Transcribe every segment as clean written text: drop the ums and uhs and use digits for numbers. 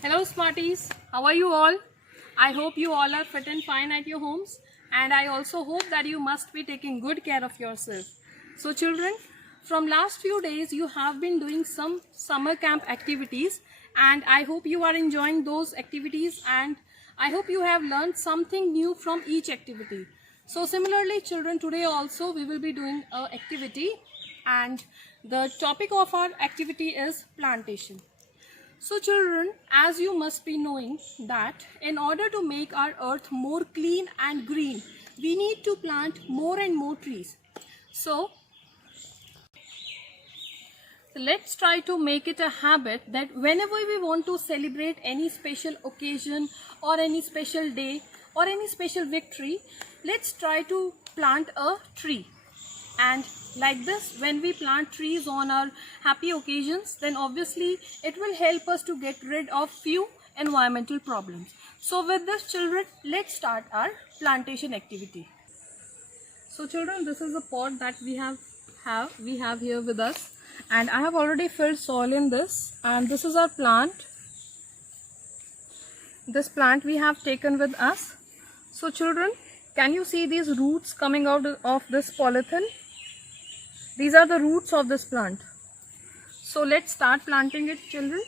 Hello Smarties, how are you all? I hope you all are fit and fine at your homes, and I also hope that you must be taking good care of yourself. So children, from last few days you have been doing some summer camp activities, and I hope you are enjoying those activities, and I hope you have learned something new from each activity. So similarly children, today also we will be doing an activity, and the topic of our activity is plantation. So children, as you must be knowing that in order to make our earth more clean and green, we need to plant more and more trees. So let's try to make it a habit that whenever we want to celebrate any special occasion or any special day or any special victory, let's try to plant a tree. And like this, when we plant trees on our happy occasions, then obviously it will help us to get rid of few environmental problems. So with this children, let's start our plantation activity. So children, this is a pot that we have here with us, and I have already filled soil in this, and this is our plant. This plant we have taken with us. So children, can you see these roots coming out of this polythene? These are the roots of this plant. So let's start planting it, children.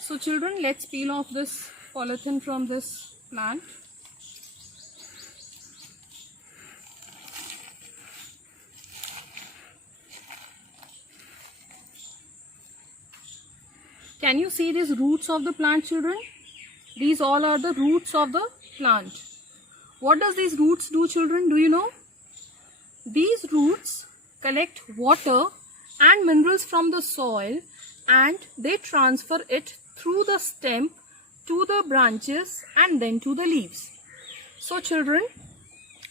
So children, let's peel off this polythene from this plant. Can you see these roots of the plant, children? These all are the roots of the plant. What does these roots do, children? Do you know? These roots collect water and minerals from the soil, and they transfer it through the stem to the branches and then to the leaves. So children,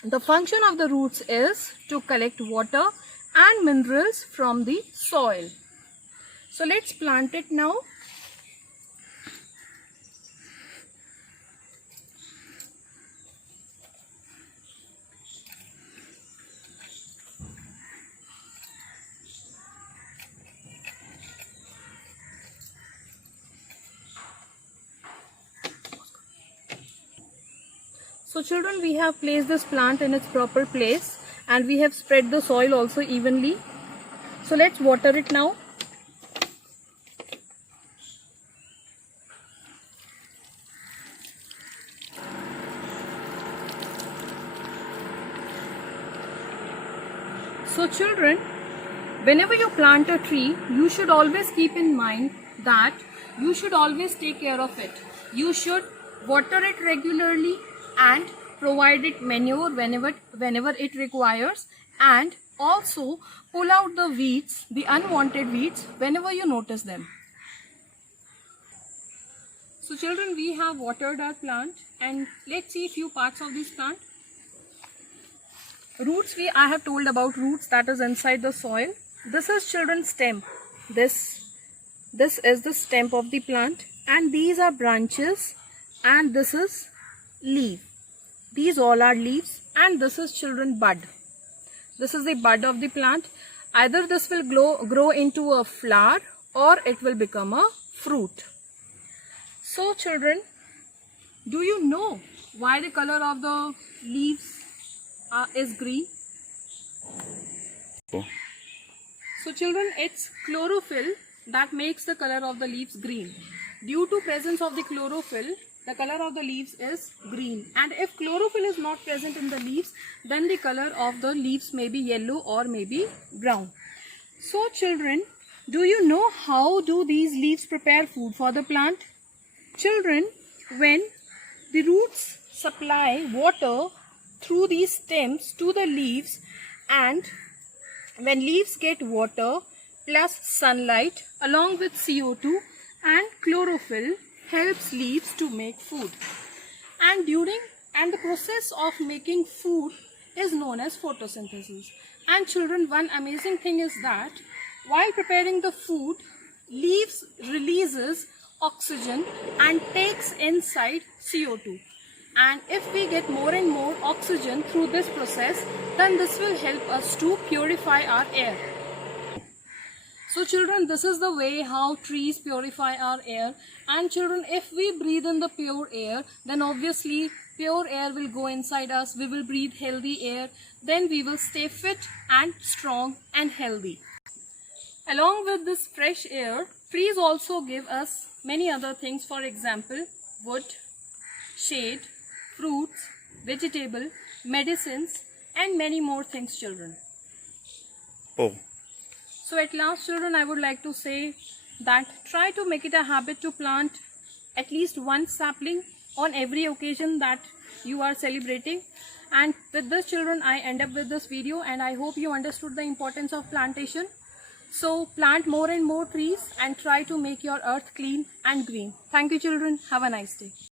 the function of the roots is to collect water and minerals from the soil. So let's plant it now. So children, we have placed this plant in its proper place, and we have spread the soil also evenly. So let's water it now. So children, whenever you plant a tree, you should always keep in mind that you should always take care of it. You should water it regularly and provide it manure whenever it requires, and also pull out the weeds, the unwanted weeds, whenever you notice them. So children, we have watered our plant, and let's see a few parts of this plant. Roots, I have told about roots, that is inside the soil. This is children's stem. This is the stem of the plant, and these are branches, and this is leaf. These all are leaves, and this is children bud. This is the bud of the plant. Either this will grow into a flower, or it will become a fruit. So children, do you know why the color of the leaves is green? So children, it's chlorophyll that makes the color of the leaves green. Due to presence of the chlorophyll, the color of the leaves is green, and if chlorophyll is not present in the leaves, then the color of the leaves may be yellow or maybe brown. So children, do you know how do these leaves prepare food for the plant? Children, when the roots supply water through these stems to the leaves, and when leaves get water plus sunlight along with CO2 and chlorophyll, helps leaves to make food, and the process of making food is known as photosynthesis. And children, one amazing thing is that while preparing the food, leaves releases oxygen and takes inside CO2, and if we get more and more oxygen through this process, then this will help us to purify our air. So children, this is the way how trees purify our air. And children, if we breathe in the pure air, then obviously pure air will go inside us. We will breathe healthy air. Then we will stay fit and strong and healthy. Along with this fresh air, trees also give us many other things. For example, wood, shade, fruits, vegetable, medicines, and many more things, children. Oh. So at last, children, I would like to say that try to make it a habit to plant at least one sapling on every occasion that you are celebrating. And with this, children, I end up with this video, and I hope you understood the importance of plantation. So plant more and more trees and try to make your earth clean and green. Thank you, children. Have a nice day.